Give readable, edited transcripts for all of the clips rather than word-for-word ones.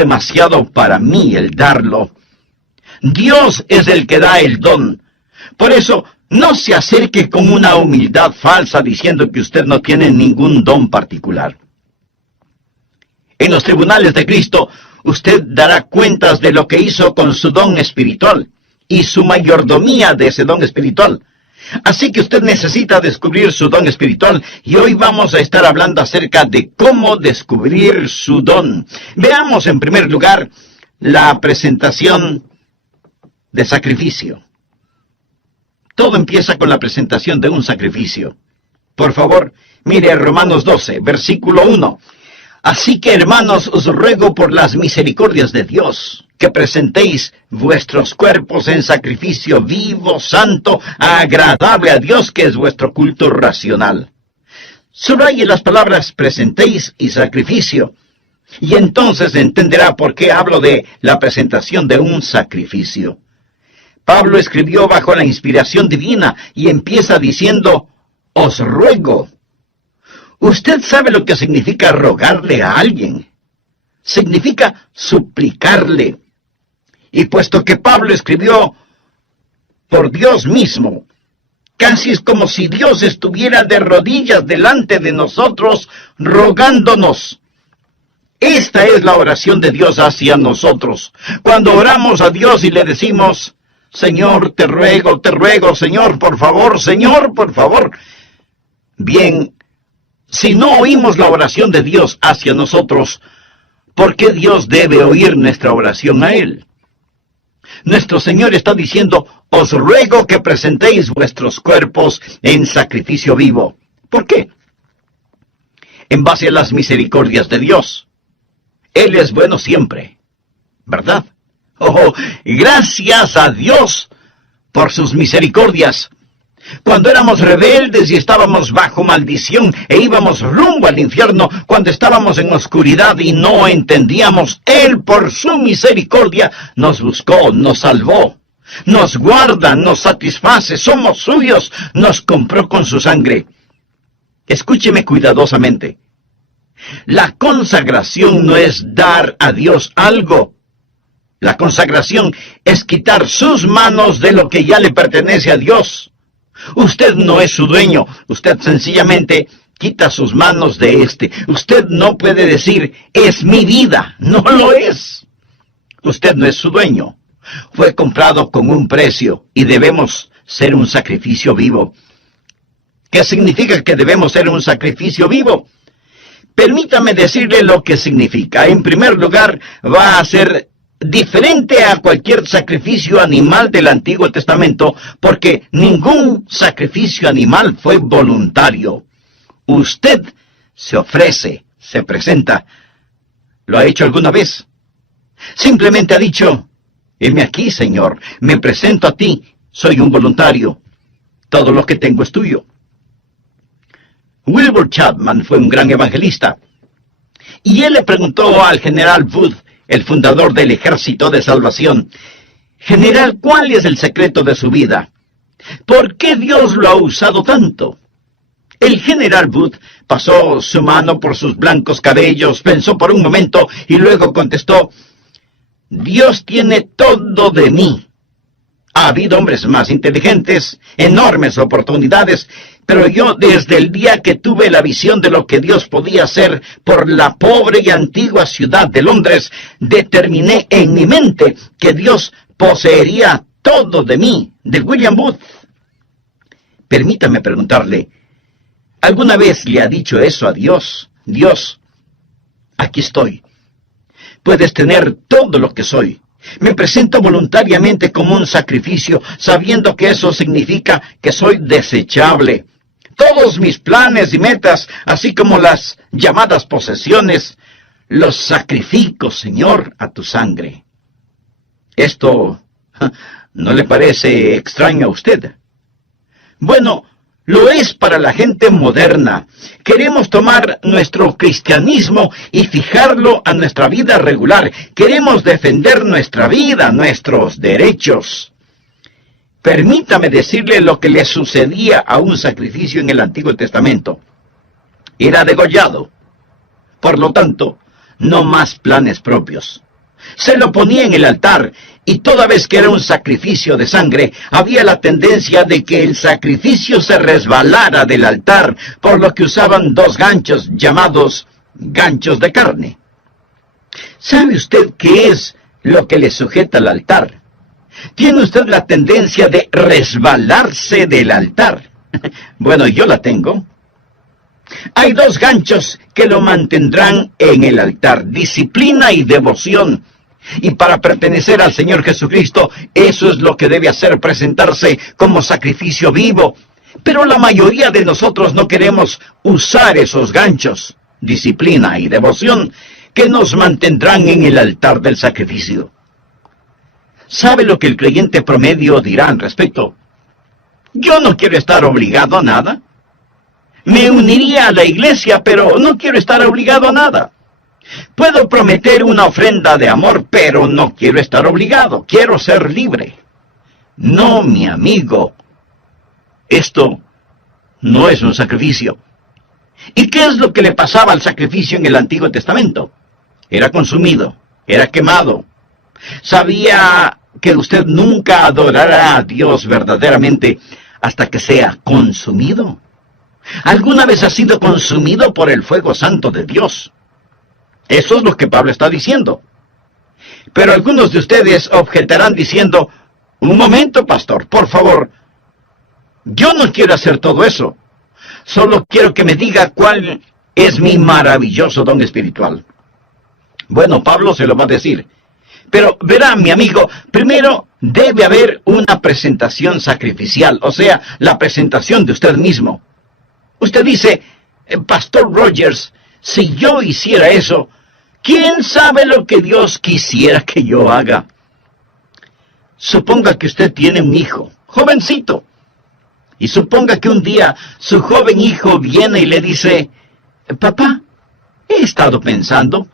demasiado para mí el darlo. Dios es el que da el don. Por eso, no se acerque con una humildad falsa diciendo que usted no tiene ningún don particular. En los tribunales de Cristo, usted dará cuentas de lo que hizo con su don espiritual y su mayordomía de ese don espiritual. Así que usted necesita descubrir su don espiritual, y hoy vamos a estar hablando acerca de cómo descubrir su don. Veamos en primer lugar la presentación de sacrificio. Todo empieza con la presentación de un sacrificio. Por favor, mire Romanos 12, versículo 1. Así que, hermanos, os ruego por las misericordias de Dios, que presentéis vuestros cuerpos en sacrificio vivo, santo, agradable a Dios, que es vuestro culto racional. Subraye las palabras presentéis y sacrificio, y entonces entenderá por qué hablo de la presentación de un sacrificio. Pablo escribió bajo la inspiración divina y empieza diciendo, os ruego. Usted sabe lo que significa rogarle a alguien. Significa suplicarle. Y puesto que Pablo escribió por Dios mismo, casi es como si Dios estuviera de rodillas delante de nosotros, rogándonos. Esta es la oración de Dios hacia nosotros. Cuando oramos a Dios y le decimos, Señor, te ruego, Señor, por favor, Señor, por favor. Bien, si no oímos la oración de Dios hacia nosotros, ¿por qué Dios debe oír nuestra oración a Él? Nuestro Señor está diciendo, os ruego que presentéis vuestros cuerpos en sacrificio vivo. ¿Por qué? En base a las misericordias de Dios. Él es bueno siempre, ¿verdad? Oh, gracias a Dios por sus misericordias. Cuando éramos rebeldes y estábamos bajo maldición e íbamos rumbo al infierno, cuando estábamos en oscuridad y no entendíamos, Él por su misericordia nos buscó, nos salvó, nos guarda, nos satisface, somos suyos, nos compró con su sangre. Escúcheme cuidadosamente. La consagración no es dar a Dios algo. La consagración es quitar sus manos de lo que ya le pertenece a Dios. Usted no es su dueño, usted sencillamente quita sus manos de éste. Usted no puede decir, es mi vida, no lo es. Usted no es su dueño. Fue comprado con un precio y debemos ser un sacrificio vivo. ¿Qué significa que debemos ser un sacrificio vivo? Permítame decirle lo que significa. En primer lugar, va a ser diferente a cualquier sacrificio animal del Antiguo Testamento, porque ningún sacrificio animal fue voluntario. Usted se ofrece, se presenta. ¿Lo ha hecho alguna vez? Simplemente ha dicho, heme aquí, Señor, me presento a ti, soy un voluntario. Todo lo que tengo es tuyo. Wilbur Chapman fue un gran evangelista, y él le preguntó al general Wood, el fundador del Ejército de Salvación, General, ¿cuál es el secreto de su vida? ¿Por qué Dios lo ha usado tanto? El general Wood pasó su mano por sus blancos cabellos, pensó por un momento y luego contestó, Dios tiene todo de mí. Ha habido hombres más inteligentes, enormes oportunidades, pero yo desde el día que tuve la visión de lo que Dios podía hacer por la pobre y antigua ciudad de Londres, determiné en mi mente que Dios poseería todo de mí, de William Booth. Permítame preguntarle, ¿alguna vez le ha dicho eso a Dios? Dios, aquí estoy. Puedes tener todo lo que soy. Me presento voluntariamente como un sacrificio, sabiendo que eso significa que soy desechable. Todos mis planes y metas, así como las llamadas posesiones, los sacrifico, Señor, a tu sangre. ¿Esto no le parece extraño a usted? Bueno, lo es para la gente moderna. Queremos tomar nuestro cristianismo y fijarlo a nuestra vida regular. Queremos defender nuestra vida, nuestros derechos. Permítame decirle lo que le sucedía a un sacrificio en el Antiguo Testamento. Era degollado. Por lo tanto, no más planes propios. Se lo ponía en el altar, y toda vez que era un sacrificio de sangre, había la tendencia de que el sacrificio se resbalara del altar, por lo que usaban 2 ganchos llamados ganchos de carne. ¿Sabe usted qué es lo que le sujeta al altar? ¿Tiene usted la tendencia de resbalarse del altar? Bueno, yo la tengo. Hay 2 ganchos que lo mantendrán en el altar: disciplina y devoción. Y para pertenecer al Señor Jesucristo, eso es lo que debe hacer, presentarse como sacrificio vivo. Pero la mayoría de nosotros no queremos usar esos ganchos, disciplina y devoción, que nos mantendrán en el altar del sacrificio. ¿Sabe lo que el creyente promedio dirá al respecto? Yo no quiero estar obligado a nada. Me uniría a la iglesia, pero no quiero estar obligado a nada. Puedo prometer una ofrenda de amor, pero no quiero estar obligado. Quiero ser libre. No, mi amigo. Esto no es un sacrificio. ¿Y qué es lo que le pasaba al sacrificio en el Antiguo Testamento? Era consumido, era quemado. ¿Sabía que usted nunca adorará a Dios verdaderamente hasta que sea consumido? ¿Alguna vez ha sido consumido por el fuego santo de Dios? Eso es lo que Pablo está diciendo. Pero algunos de ustedes objetarán diciendo: un momento, pastor, por favor, yo no quiero hacer todo eso. Solo quiero que me diga cuál es mi maravilloso don espiritual. Bueno, Pablo se lo va a decir. Pero verá, mi amigo, primero debe haber una presentación sacrificial, o sea, la presentación de usted mismo. Usted dice: Pastor Rogers, si yo hiciera eso, ¿quién sabe lo que Dios quisiera que yo haga? Suponga que usted tiene un hijo, jovencito, y suponga que un día su joven hijo viene y le dice: papá, he estado pensando,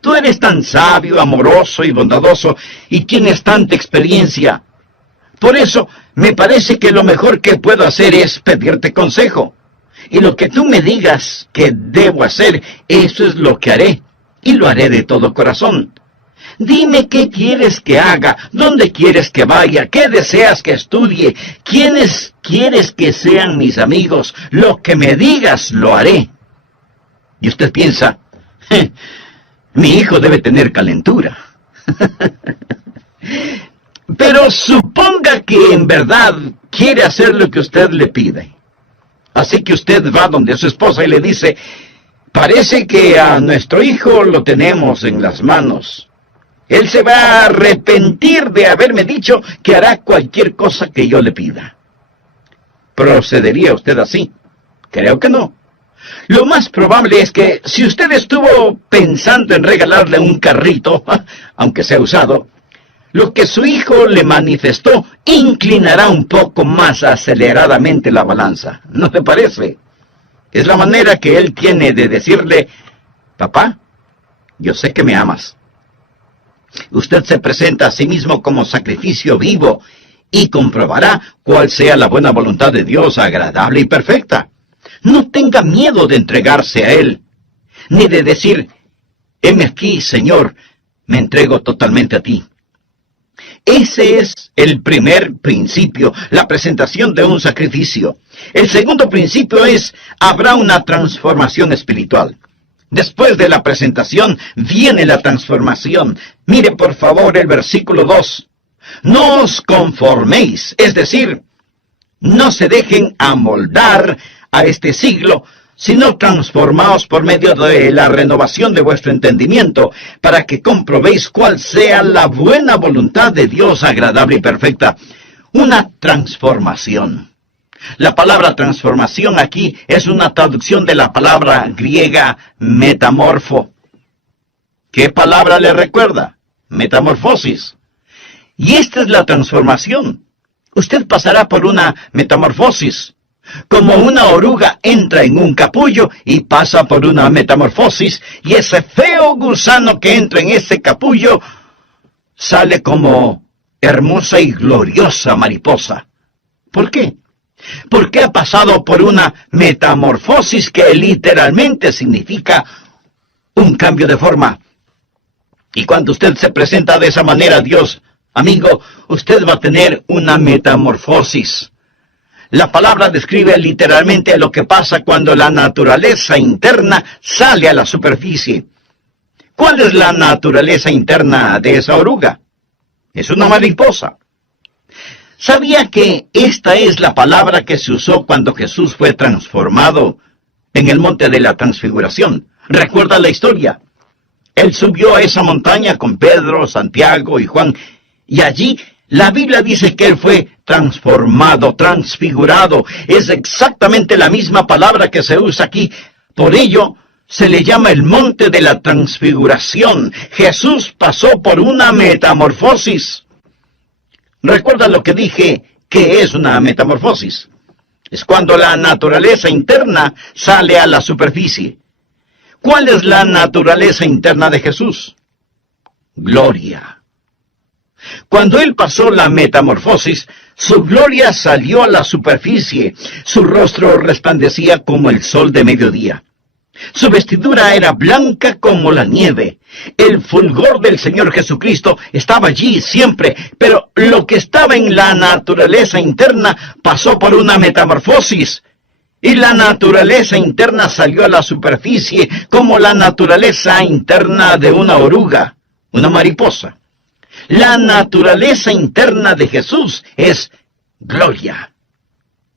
tú eres tan sabio, amoroso y bondadoso, y tienes tanta experiencia. Por eso, me parece que lo mejor que puedo hacer es pedirte consejo. Y lo que tú me digas que debo hacer, eso es lo que haré, y lo haré de todo corazón. Dime qué quieres que haga, dónde quieres que vaya, qué deseas que estudie, quiénes quieres que sean mis amigos. Lo que me digas, lo haré. Y usted piensa: mi hijo debe tener calentura. Pero suponga que en verdad quiere hacer lo que usted le pide. Así que usted va donde su esposa y le dice: parece que a nuestro hijo lo tenemos en las manos. Él se va a arrepentir de haberme dicho que hará cualquier cosa que yo le pida. ¿Procedería usted así? Creo que no. Lo más probable es que si usted estuvo pensando en regalarle un carrito, aunque sea usado, lo que su hijo le manifestó inclinará un poco más aceleradamente la balanza. ¿No le parece? Es la manera que él tiene de decirle: papá, yo sé que me amas. Usted se presenta a sí mismo como sacrificio vivo y comprobará cuál sea la buena voluntad de Dios, agradable y perfecta. No tenga miedo de entregarse a Él, ni de decir: heme aquí, Señor, me entrego totalmente a ti. Ese es el primer principio, la presentación de un sacrificio. El segundo principio es: habrá una transformación espiritual. Después de la presentación viene la transformación. Mire por favor el versículo 2. No os conforméis, es decir, no se dejen amoldar a este siglo, sino transformaos por medio de la renovación de vuestro entendimiento, para que comprobéis cuál sea la buena voluntad de Dios, agradable y perfecta. Una transformación. La palabra transformación aquí es una traducción de la palabra griega metamorfo. ¿Qué palabra le recuerda? Metamorfosis. Y esta es la transformación. Usted pasará por una metamorfosis. Como una oruga entra en un capullo y pasa por una metamorfosis, y ese feo gusano que entra en ese capullo sale como hermosa y gloriosa mariposa. ¿Por qué? Porque ha pasado por una metamorfosis que literalmente significa un cambio de forma. Y cuando usted se presenta de esa manera a Dios, amigo, usted va a tener una metamorfosis. La palabra describe literalmente lo que pasa cuando la naturaleza interna sale a la superficie. ¿Cuál es la naturaleza interna de esa oruga? Es una mariposa. ¿Sabía que esta es la palabra que se usó cuando Jesús fue transformado en el monte de la transfiguración? ¿Recuerda la historia? Él subió a esa montaña con Pedro, Santiago y Juan, y allí la Biblia dice que él fue transformado, transfigurado. Es exactamente la misma palabra que se usa aquí. Por ello, se le llama el monte de la transfiguración. Jesús pasó por una metamorfosis. ¿Recuerda lo que dije? ¿Qué es una metamorfosis? Es cuando la naturaleza interna sale a la superficie. ¿Cuál es la naturaleza interna de Jesús? Gloria. Cuando Él pasó la metamorfosis, su gloria salió a la superficie. Su rostro resplandecía como el sol de mediodía. Su vestidura era blanca como la nieve. El fulgor del Señor Jesucristo estaba allí siempre, pero lo que estaba en la naturaleza interna pasó por una metamorfosis. Y la naturaleza interna salió a la superficie como la naturaleza interna de una oruga, una mariposa. La naturaleza interna de Jesús es gloria.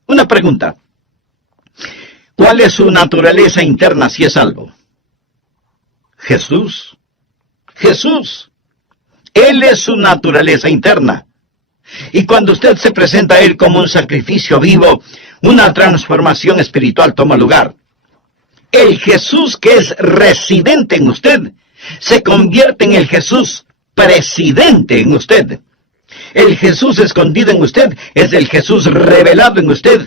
Una pregunta. ¿Cuál es su naturaleza interna si es salvo? Jesús. Jesús. Él es su naturaleza interna. Y cuando usted se presenta a Él como un sacrificio vivo, una transformación espiritual toma lugar. El Jesús que es residente en usted se convierte en el Jesús presidente en usted. El Jesús escondido en usted es el Jesús revelado en usted.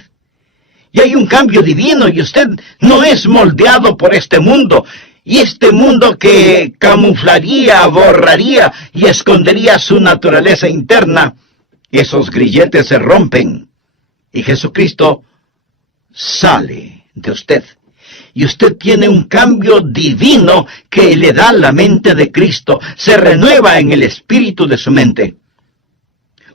Y hay un cambio divino y usted no es moldeado por este mundo. Y este mundo que camuflaría, borraría y escondería su naturaleza interna, esos grilletes se rompen. Y Jesucristo sale de usted. Y usted tiene un cambio divino que le da la mente de Cristo. Se renueva en el espíritu de su mente.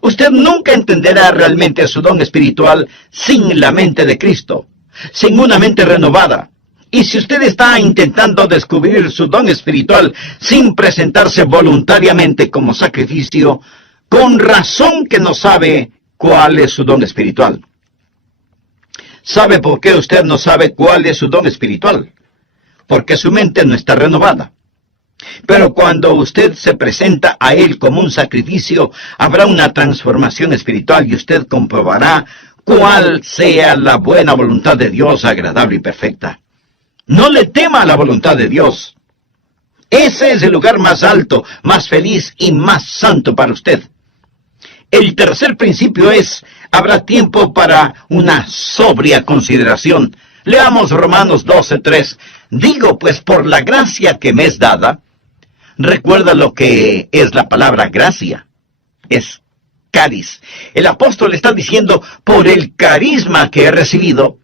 Usted nunca entenderá realmente su don espiritual sin la mente de Cristo, sin una mente renovada. Y si usted está intentando descubrir su don espiritual sin presentarse voluntariamente como sacrificio, con razón que no sabe cuál es su don espiritual. ¿Sabe por qué usted no sabe cuál es su don espiritual? Porque su mente no está renovada. Pero cuando usted se presenta a Él como un sacrificio, habrá una transformación espiritual y usted comprobará cuál sea la buena voluntad de Dios, agradable y perfecta. No le tema a la voluntad de Dios. Ese es el lugar más alto, más feliz y más santo para usted. El tercer principio es, habrá tiempo para una sobria consideración. Leamos Romanos 12:3. Digo, pues, por la gracia que me es dada. Recuerda lo que es la palabra gracia. Es caris. El apóstol está diciendo, por el carisma que he recibido,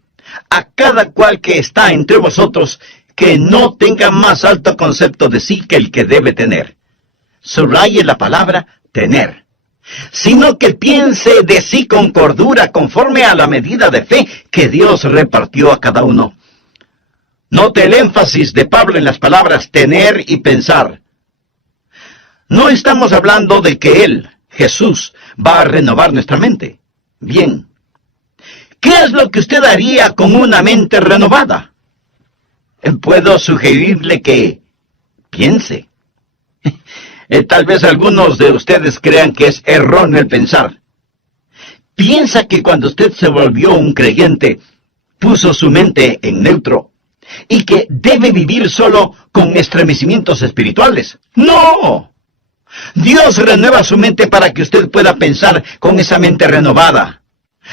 a cada cual que está entre vosotros, que no tenga más alto concepto de sí que el que debe tener. Subraye la palabra tener. Sino que piense de sí con cordura, conforme a la medida de fe que Dios repartió a cada uno. Note el énfasis de Pablo en las palabras tener y pensar. No estamos hablando de que Él, Jesús, va a renovar nuestra mente. Bien. ¿Qué es lo que usted haría con una mente renovada? Puedo sugerirle que piense. Tal vez algunos de ustedes crean que es erróneo el pensar. Piensa que cuando usted se volvió un creyente, puso su mente en neutro, y que debe vivir solo con estremecimientos espirituales. ¡No! Dios renueva su mente para que usted pueda pensar con esa mente renovada.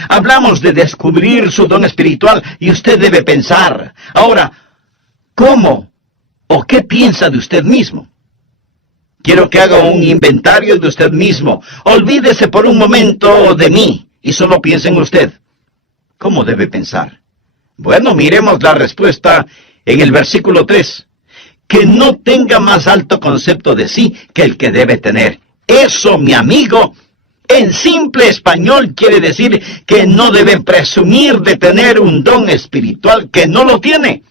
Hablamos de descubrir su don espiritual y usted debe pensar. Ahora, ¿cómo o qué piensa de usted mismo? Quiero que haga un inventario de usted mismo. Olvídese por un momento de mí y solo piense en usted. ¿Cómo debe pensar? Bueno, miremos la respuesta en el versículo 3. que no tenga más alto concepto de sí que el que debe tener. Eso, mi amigo, en simple español quiere decir que no debe presumir de tener un don espiritual que no lo tiene.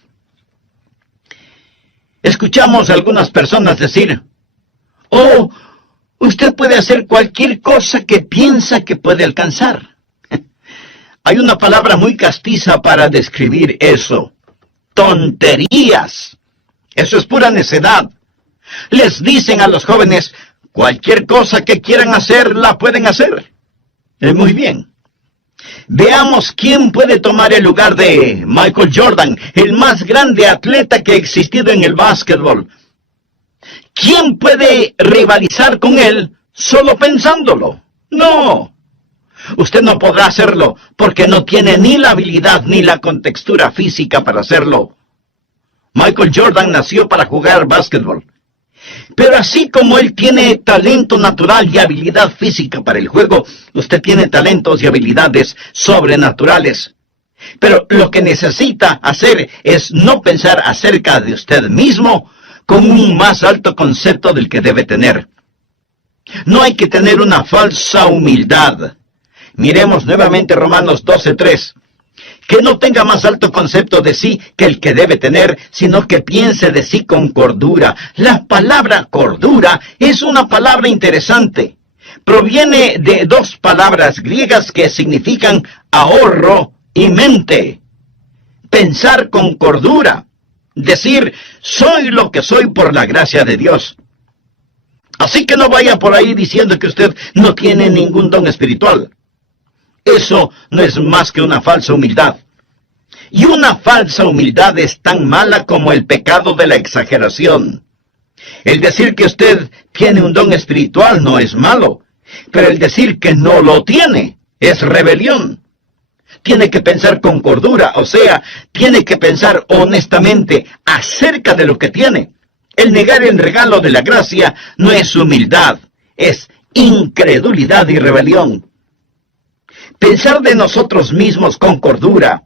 Escuchamos a algunas personas decir, oh, usted puede hacer cualquier cosa que piensa que puede alcanzar. Hay una palabra muy castiza para describir eso. Tonterías. Eso es pura necedad. Les dicen a los jóvenes, cualquier cosa que quieran hacer, la pueden hacer. Muy bien. Veamos quién puede tomar el lugar de Michael Jordan, el más grande atleta que ha existido en el básquetbol. ¿Quién puede rivalizar con él solo pensándolo? No. Usted no podrá hacerlo porque no tiene ni la habilidad ni la contextura física para hacerlo. Michael Jordan nació para jugar básquetbol. Pero así como él tiene talento natural y habilidad física para el juego, usted tiene talentos y habilidades sobrenaturales. Pero lo que necesita hacer es no pensar acerca de usted mismo con un más alto concepto del que debe tener. No hay que tener una falsa humildad. Miremos nuevamente Romanos 12:3. Que no tenga más alto concepto de sí que el que debe tener, sino que piense de sí con cordura. La palabra cordura es una palabra interesante. Proviene de dos palabras griegas que significan ahorro y mente. Pensar con cordura. Decir, soy lo que soy por la gracia de Dios. Así que no vaya por ahí diciendo que usted no tiene ningún don espiritual. Eso no es más que una falsa humildad. Y una falsa humildad es tan mala como el pecado de la exageración. El decir que usted tiene un don espiritual no es malo, pero el decir que no lo tiene es rebelión. Tiene que pensar con cordura, o sea, tiene que pensar honestamente acerca de lo que tiene. El negar el regalo de la gracia no es humildad, es incredulidad y rebelión. Pensar de nosotros mismos con cordura,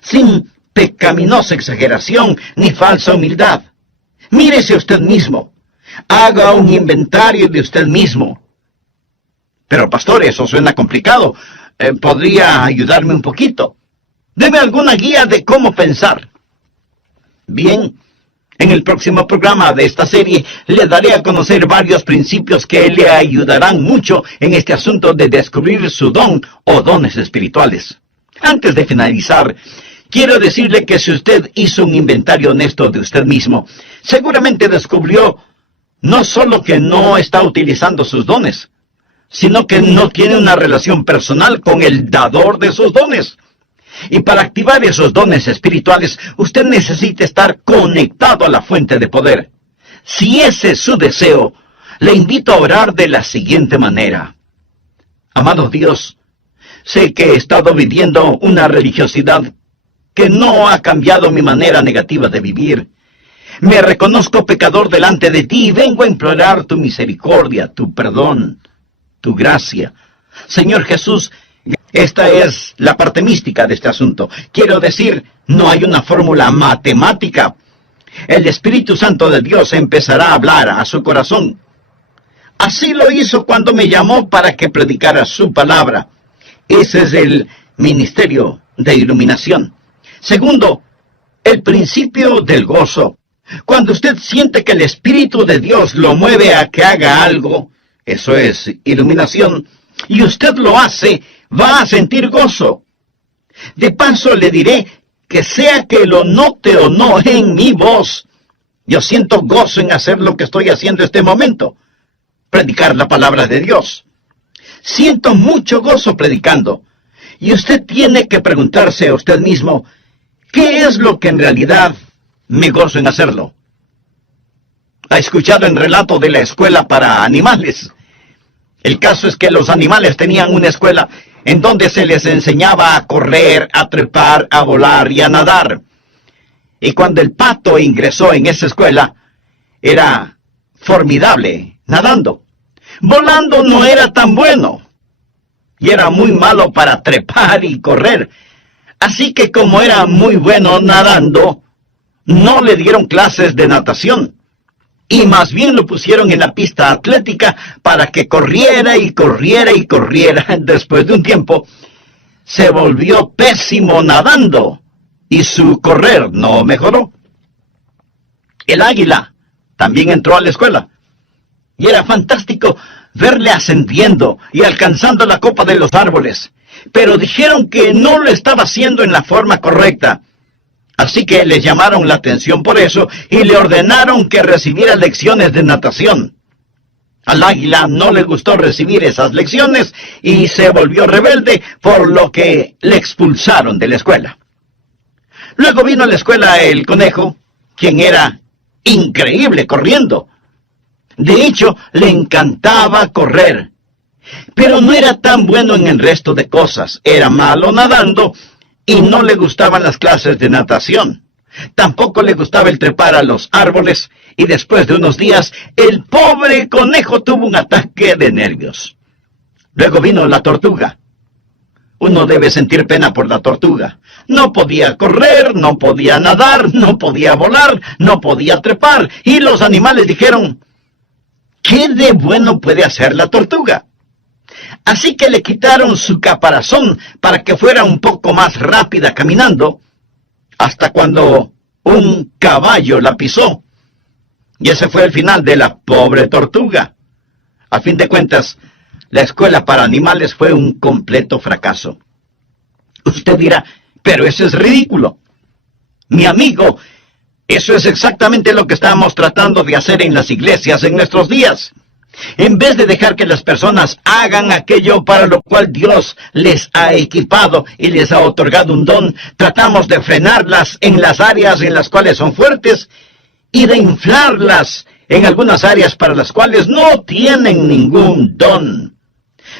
sin pecaminosa exageración ni falsa humildad. Mírese usted mismo. Haga un inventario de usted mismo. Pero pastor, eso suena complicado. ¿Podría ayudarme un poquito? Deme alguna guía de cómo pensar. Bien, en el próximo programa de esta serie le daré a conocer varios principios que le ayudarán mucho en este asunto de descubrir su don o dones espirituales. Antes de finalizar, quiero decirle que si usted hizo un inventario honesto de usted mismo, seguramente descubrió no solo que no está utilizando sus dones, sino que no tiene una relación personal con el dador de sus dones. Y para activar esos dones espirituales, usted necesita estar conectado a la fuente de poder. Si ese es su deseo, le invito a orar de la siguiente manera. Amado Dios, sé que he estado viviendo una religiosidad que no ha cambiado mi manera negativa de vivir. Me reconozco pecador delante de ti y vengo a implorar tu misericordia, tu perdón, tu gracia. Señor Jesús, esta es la parte mística de este asunto. Quiero decir, no hay una fórmula matemática. El Espíritu Santo de Dios empezará a hablar a su corazón. Así lo hizo cuando me llamó para que predicara su palabra. Ese es el ministerio de iluminación. Segundo, el principio del gozo. Cuando usted siente que el Espíritu de Dios lo mueve a que haga algo, eso es iluminación, y usted lo hace, va a sentir gozo. De paso le diré que sea que lo note o no en mi voz, yo siento gozo en hacer lo que estoy haciendo en este momento, predicar la palabra de Dios. Siento mucho gozo predicando, y usted tiene que preguntarse a usted mismo, ¿qué es lo que en realidad me gozo en hacerlo? ¿Ha escuchado el relato de la escuela para animales? El caso es que los animales tenían una escuela en donde se les enseñaba a correr, a trepar, a volar y a nadar. Y cuando el pato ingresó en esa escuela, era formidable nadando. Volando no era tan bueno. Y era muy malo para trepar y correr. Así que como era muy bueno nadando, no le dieron clases de natación, y más bien lo pusieron en la pista atlética para que corriera y corriera y corriera. Después de un tiempo, se volvió pésimo nadando, y su correr no mejoró. El águila también entró a la escuela, y era fantástico verle ascendiendo y alcanzando la copa de los árboles, pero dijeron que no lo estaba haciendo en la forma correcta. Así que le llamaron la atención por eso y le ordenaron que recibiera lecciones de natación. Al águila no le gustó recibir esas lecciones y se volvió rebelde, por lo que le expulsaron de la escuela. Luego vino a la escuela el conejo, quien era increíble corriendo. De hecho, le encantaba correr, pero no era tan bueno en el resto de cosas. Era malo nadando y no le gustaban las clases de natación. Tampoco le gustaba el trepar a los árboles, y después de unos días, el pobre conejo tuvo un ataque de nervios. Luego vino la tortuga. Uno debe sentir pena por la tortuga. No podía correr, no podía nadar, no podía volar, no podía trepar, y los animales dijeron: ¿qué de bueno puede hacer la tortuga? Así que le quitaron su caparazón para que fuera un poco más rápida caminando, hasta cuando un caballo la pisó. Y ese fue el final de la pobre tortuga. A fin de cuentas, la escuela para animales fue un completo fracaso. Usted dirá: pero eso es ridículo. Mi amigo, eso es exactamente lo que estamos tratando de hacer en las iglesias en nuestros días. En vez de dejar que las personas hagan aquello para lo cual Dios les ha equipado y les ha otorgado un don, tratamos de frenarlas en las áreas en las cuales son fuertes y de inflarlas en algunas áreas para las cuales no tienen ningún don.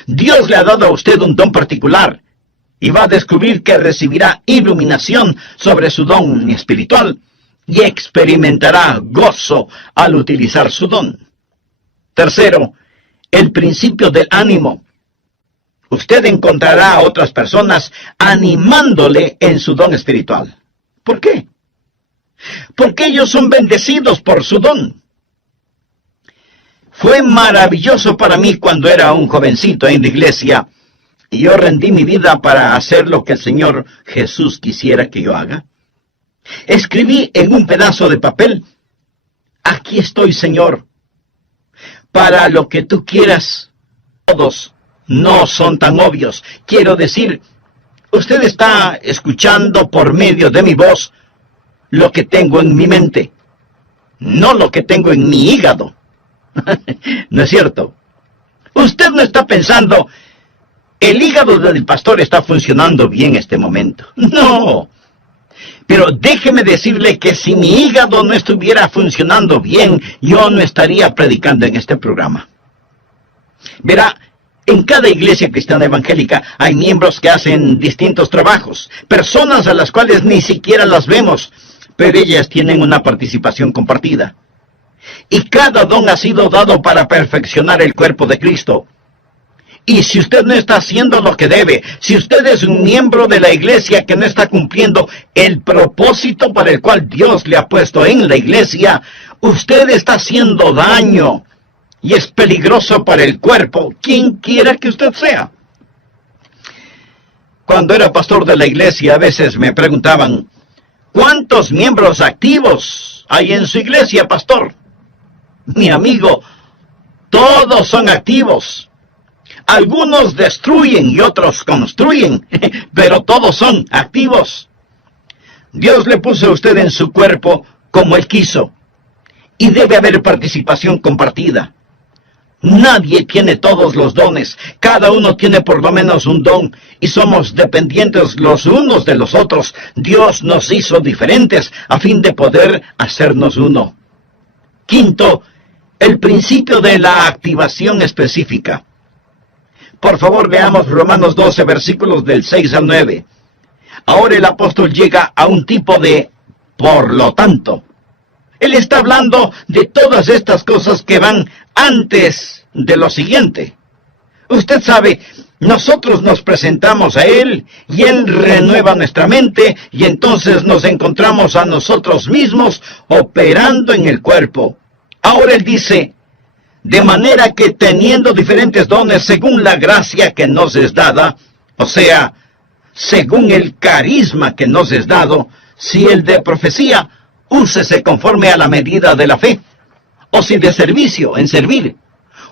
Dios le ha dado a usted un don particular y va a descubrir que recibirá iluminación sobre su don espiritual y experimentará gozo al utilizar su don. Tercero, el principio del ánimo. Usted encontrará a otras personas animándole en su don espiritual. ¿Por qué? Porque ellos son bendecidos por su don. Fue maravilloso para mí cuando era un jovencito en la iglesia y yo rendí mi vida para hacer lo que el Señor Jesús quisiera que yo haga. Escribí en un pedazo de papel: aquí estoy, Señor, para lo que tú quieras. Todos no son tan obvios. Quiero decir, usted está escuchando por medio de mi voz lo que tengo en mi mente, no lo que tengo en mi hígado. ¿No es cierto? Usted no está pensando: el hígado del pastor está funcionando bien en este momento. No. Pero déjeme decirle que si mi hígado no estuviera funcionando bien, yo no estaría predicando en este programa. Verá, en cada iglesia cristiana evangélica hay miembros que hacen distintos trabajos, personas a las cuales ni siquiera las vemos, pero ellas tienen una participación compartida. Y cada don ha sido dado para perfeccionar el cuerpo de Cristo. Y si usted no está haciendo lo que debe, si usted es un miembro de la iglesia que no está cumpliendo el propósito para el cual Dios le ha puesto en la iglesia, usted está haciendo daño y es peligroso para el cuerpo, quien quiera que usted sea. Cuando era pastor de la iglesia, a veces me preguntaban: ¿cuántos miembros activos hay en su iglesia, pastor? Mi amigo, todos son activos. Algunos destruyen y otros construyen, pero todos son activos. Dios le puso a usted en su cuerpo como Él quiso, y debe haber participación compartida. Nadie tiene todos los dones, cada uno tiene por lo menos un don, y somos dependientes los unos de los otros. Dios nos hizo diferentes a fin de poder hacernos uno. Quinto, el principio de la activación específica. Por favor, veamos Romanos 12, versículos del 6 al 9. Ahora el apóstol llega a un tipo de por lo tanto. Él está hablando de todas estas cosas que van antes de lo siguiente. Usted sabe, nosotros nos presentamos a Él y Él renueva nuestra mente y entonces nos encontramos a nosotros mismos operando en el cuerpo. Ahora Él dice, de manera que teniendo diferentes dones según la gracia que nos es dada, o sea, según el carisma que nos es dado, si el de profecía, úsese conforme a la medida de la fe, o si de servicio, en servir,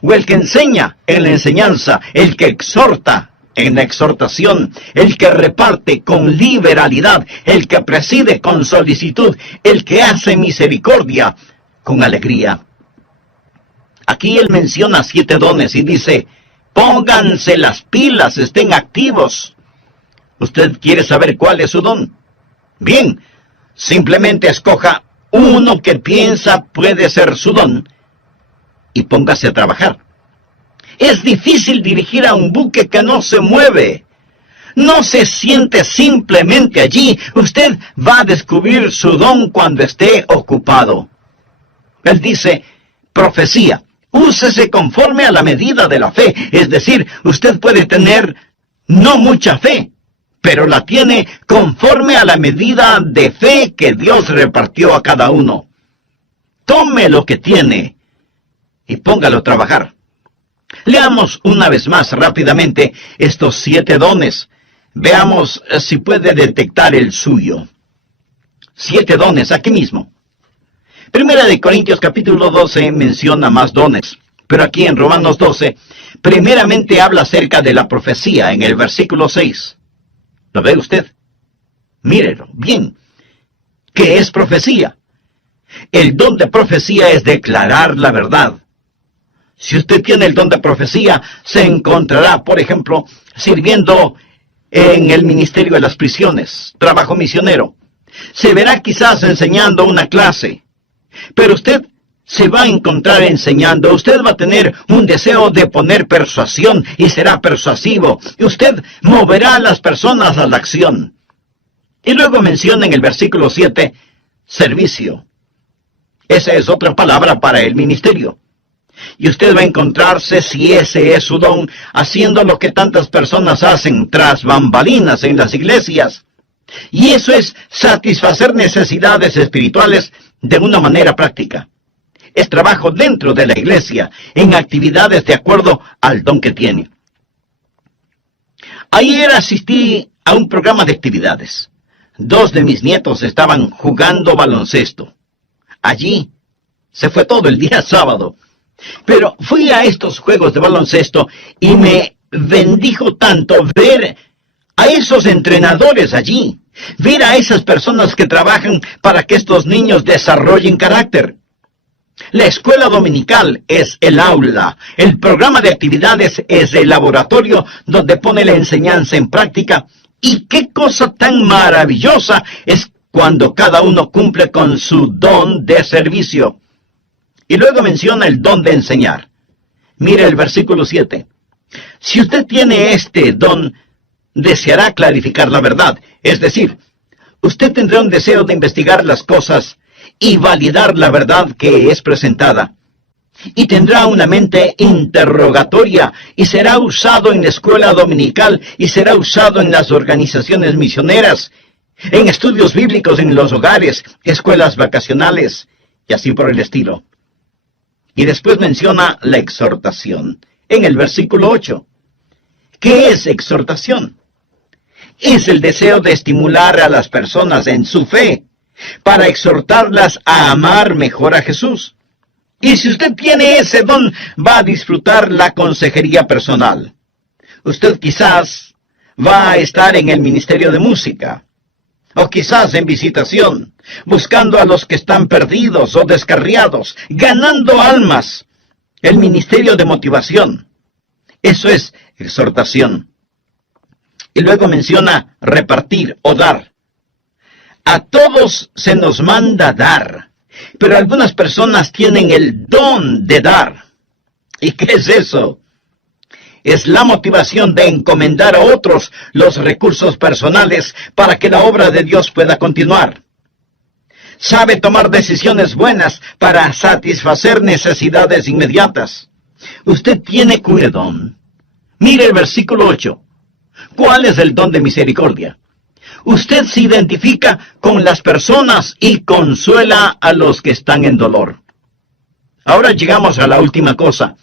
o el que enseña, en la enseñanza, el que exhorta, en la exhortación, el que reparte con liberalidad, el que preside con solicitud, el que hace misericordia con alegría. Aquí él menciona 7 dones y dice, pónganse las pilas, estén activos. ¿Usted quiere saber cuál es su don? Bien, simplemente escoja uno que piensa puede ser su don y póngase a trabajar. Es difícil dirigir a un buque que no se mueve. No se siente simplemente allí. Usted va a descubrir su don cuando esté ocupado. Él dice, profecía. Úsese conforme a la medida de la fe. Es decir, usted puede tener no mucha fe, pero la tiene conforme a la medida de fe que Dios repartió a cada uno. Tome lo que tiene y póngalo a trabajar. Leamos una vez más rápidamente estos 7 dones. Veamos si puede detectar el suyo. 7 dones aquí mismo. Primera de Corintios capítulo 12 menciona más dones, pero aquí en Romanos 12, primeramente habla acerca de la profecía en el versículo 6. ¿Lo ve usted? Mírelo, bien. ¿Qué es profecía? El don de profecía es declarar la verdad. Si usted tiene el don de profecía, se encontrará, por ejemplo, sirviendo en el ministerio de las prisiones, trabajo misionero. Se verá quizás enseñando una clase. Pero usted se va a encontrar enseñando, usted va a tener un deseo de poner persuasión y será persuasivo, y usted moverá a las personas a la acción. Y luego menciona en el versículo 7, servicio. Esa es otra palabra para el ministerio. Y usted va a encontrarse, si ese es su don, haciendo lo que tantas personas hacen tras bambalinas en las iglesias. Y eso es satisfacer necesidades espirituales de una manera práctica. Es trabajo dentro de la iglesia, en actividades de acuerdo al don que tiene. Ayer asistí a un programa de actividades. 2 de mis nietos estaban jugando baloncesto. Allí se fue todo el día sábado. Pero fui a estos juegos de baloncesto y me bendijo tanto ver a esos entrenadores allí, ver a esas personas que trabajan para que estos niños desarrollen carácter. La escuela dominical es el aula, el programa de actividades es el laboratorio donde pone la enseñanza en práctica, y qué cosa tan maravillosa es cuando cada uno cumple con su don de servicio. Y luego menciona el don de enseñar. Mire el versículo 7. Si usted tiene este don, deseará clarificar la verdad. Es decir, usted tendrá un deseo de investigar las cosas y validar la verdad que es presentada. Y tendrá una mente interrogatoria y será usado en la escuela dominical y será usado en las organizaciones misioneras, en estudios bíblicos en los hogares, escuelas vacacionales y así por el estilo. Y después menciona la exhortación, en el versículo 8. ¿Qué es exhortación? Es el deseo de estimular a las personas en su fe, para exhortarlas a amar mejor a Jesús. Y si usted tiene ese don, va a disfrutar la consejería personal. Usted quizás va a estar en el ministerio de música, o quizás en visitación, buscando a los que están perdidos o descarriados, ganando almas. El ministerio de motivación. Eso es exhortación. Y luego menciona repartir o dar. A todos se nos manda dar, pero algunas personas tienen el don de dar. ¿Y qué es eso? Es la motivación de encomendar a otros los recursos personales para que la obra de Dios pueda continuar. Sabe tomar decisiones buenas para satisfacer necesidades inmediatas. Usted tiene cuyo don. Mire el versículo 8. ¿Cuál es el don de misericordia? Usted se identifica con las personas y consuela a los que están en dolor. Ahora llegamos a la última cosa.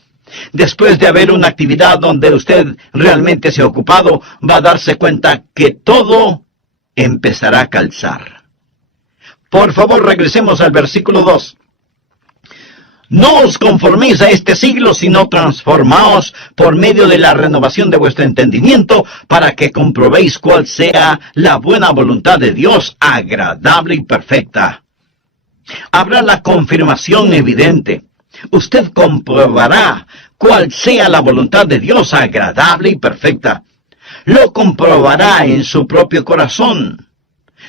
Después de haber una actividad donde usted realmente se ha ocupado, va a darse cuenta que todo empezará a calzar. Por favor, regresemos al versículo 2. No os conforméis a este siglo, sino transformaos por medio de la renovación de vuestro entendimiento, para que comprobéis cuál sea la buena voluntad de Dios, agradable y perfecta. Habrá la confirmación evidente. Usted comprobará cuál sea la voluntad de Dios, agradable y perfecta. Lo comprobará en su propio corazón.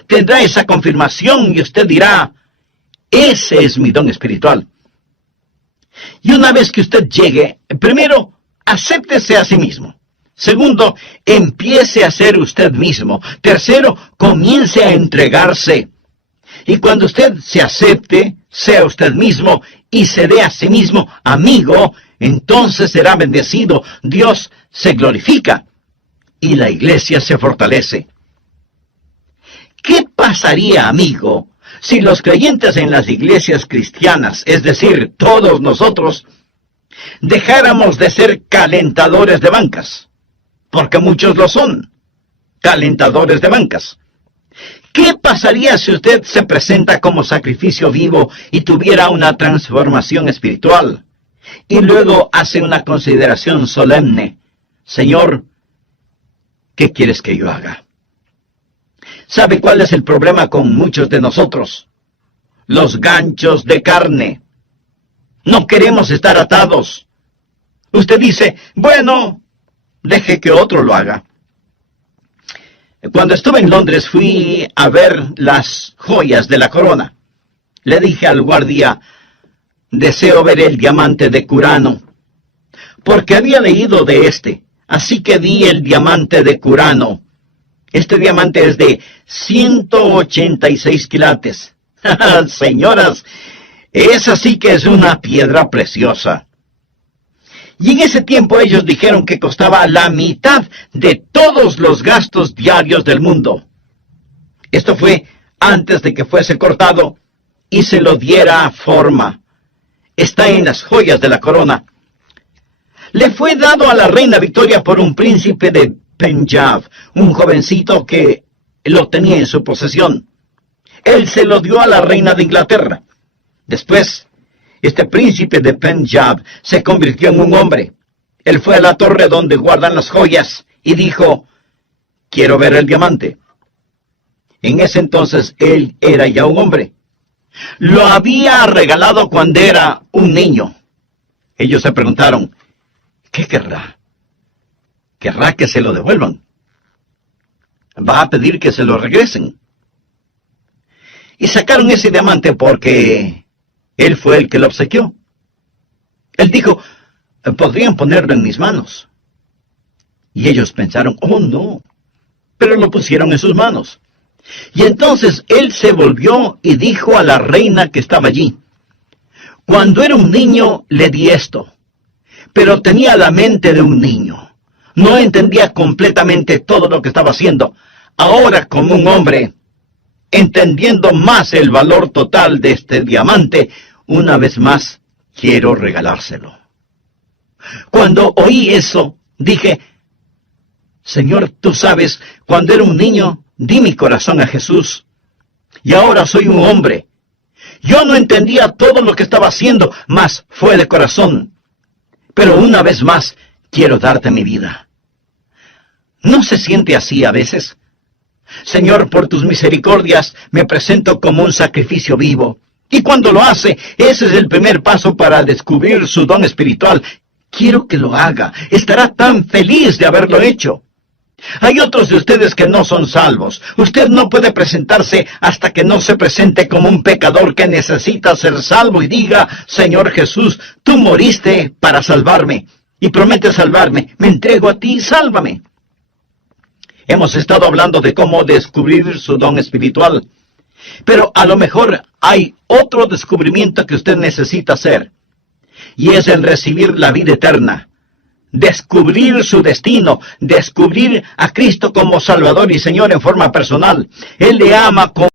Tendrá esa confirmación y usted dirá, ese es mi don espiritual. Y una vez que usted llegue, primero, acéptese a sí mismo. Segundo, empiece a ser usted mismo. Tercero, comience a entregarse. Y cuando usted se acepte, sea usted mismo y se dé a sí mismo amigo, entonces será bendecido. Dios se glorifica y la iglesia se fortalece. ¿Qué pasaría, amigo, si los creyentes en las iglesias cristianas, es decir, todos nosotros, dejáramos de ser calentadores de bancas? Porque muchos lo son, calentadores de bancas. ¿Qué pasaría si usted se presenta como sacrificio vivo y tuviera una transformación espiritual? Y luego hace una consideración solemne. Señor, ¿qué quieres que yo haga? ¿Sabe cuál es el problema con muchos de nosotros? Los ganchos de carne. No queremos estar atados. Usted dice, bueno, deje que otro lo haga. Cuando estuve en Londres fui a ver las joyas de la corona. Le dije al guardia, deseo ver el diamante de Curano, porque había leído de este, así que di el diamante de Curano. Este diamante es de 186 quilates. Señoras, esa sí que es una piedra preciosa. Y en ese tiempo ellos dijeron que costaba la mitad de todos los gastos diarios del mundo. Esto fue antes de que fuese cortado y se lo diera forma. Está en las joyas de la corona. Le fue dado a la reina Victoria por un príncipe de Punjab, un jovencito que lo tenía en su posesión. Él se lo dio a la reina de Inglaterra. Después, este príncipe de Punjab se convirtió en un hombre. Él fue a la torre donde guardan las joyas y dijo, quiero ver el diamante. En ese entonces él era ya un hombre. Lo había regalado cuando era un niño. Ellos se preguntaron, ¿qué querrá? ¿Querrá que se lo devuelvan? ¿Va a pedir que se lo regresen? Y sacaron ese diamante porque él fue el que lo obsequió. Él dijo, podrían ponerlo en mis manos. Y ellos pensaron, oh no, pero lo pusieron en sus manos. Y entonces él se volvió y dijo a la reina que estaba allí, cuando era un niño le di esto, pero tenía la mente de un niño. No entendía completamente todo lo que estaba haciendo. Ahora, como un hombre, entendiendo más el valor total de este diamante, una vez más quiero regalárselo. Cuando oí eso, dije, Señor, tú sabes, cuando era un niño, di mi corazón a Jesús. Y ahora soy un hombre. Yo no entendía todo lo que estaba haciendo, mas fue de corazón. Pero una vez más, quiero darte mi vida. ¿No se siente así a veces? Señor, por tus misericordias, me presento como un sacrificio vivo. Y cuando lo hace, ese es el primer paso para descubrir su don espiritual. Quiero que lo haga. Estará tan feliz de haberlo hecho. Hay otros de ustedes que no son salvos. Usted no puede presentarse hasta que no se presente como un pecador que necesita ser salvo y diga, Señor Jesús, tú moriste para salvarme y prometes salvarme. Me entrego a ti, sálvame. Hemos estado hablando de cómo descubrir su don espiritual. Pero a lo mejor hay otro descubrimiento que usted necesita hacer. Y es el recibir la vida eterna. descubrir su destino, descubrir a Cristo como Salvador y Señor en forma personal. Él le ama como